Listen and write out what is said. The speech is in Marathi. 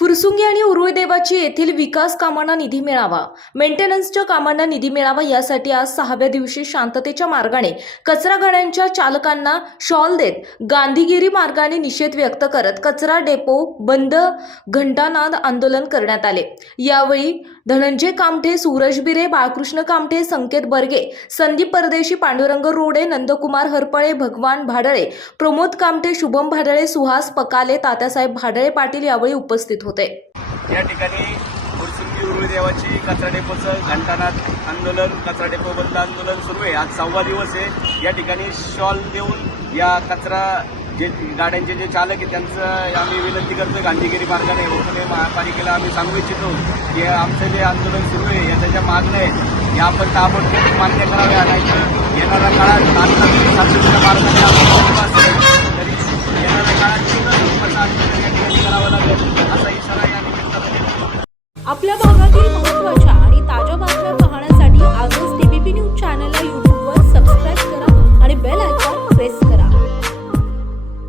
फुरसुंगी आणि उरुळ देवाची येथील विकास कामांना निधी मिळावा. मेंटेनन्सच्या कामांना निधी मिळावा यासाठी आज सहाव्या दिवशी शांततेच्या मार्गाने कचरा गाड्यांच्या चालकांना शॉल देत गांधीगिरी मार्गाने निषेध व्यक्त करत कचरा डेपो बंद घंटानाद आंदोलन करण्यात आले. यावेळी धनंजय कामठे सूरज बिरे बाळकृष्ण कामठे संकेत बर्गे संदीप परदेशी पांडुरंग रोडे नंदकुमार हरपळे भगवान भाडळे प्रमोद कामठे शुभम भाडळे सुहास पकाले तात्यासाहेब भाडळे पाटील यावेळी उपस्थित होते. या ठिकाणी फुरसुंगी उरुळी देवाची कचरा डेपोचं घंटानाथ आंदोलन कचरा डेपो बंद आंदोलन सुरू आहे. आज सहावा दिवस आहे. या ठिकाणी शॉल देऊन या कचरा जे गाड्यांचे जे चालक आहे त्यांचं आम्ही विनंती करतो गांधीगिरी मार्गाने. वगैरे महापालिकेला आम्ही सांगू इच्छितो की आमचं जे आंदोलन सुरू आहे या त्याच्या मागण्या आहेत या आपण ताबडतोब मान्य कराव्या. नाहीतर येणारा काळात करावं लागेल असा इशारा या आपल्या भागातील महत्त्वाच्या आणि ताज्या बातम्या पाहण्यासाठी आजच टीबीपी न्यूज चॅनलला यूट्यूब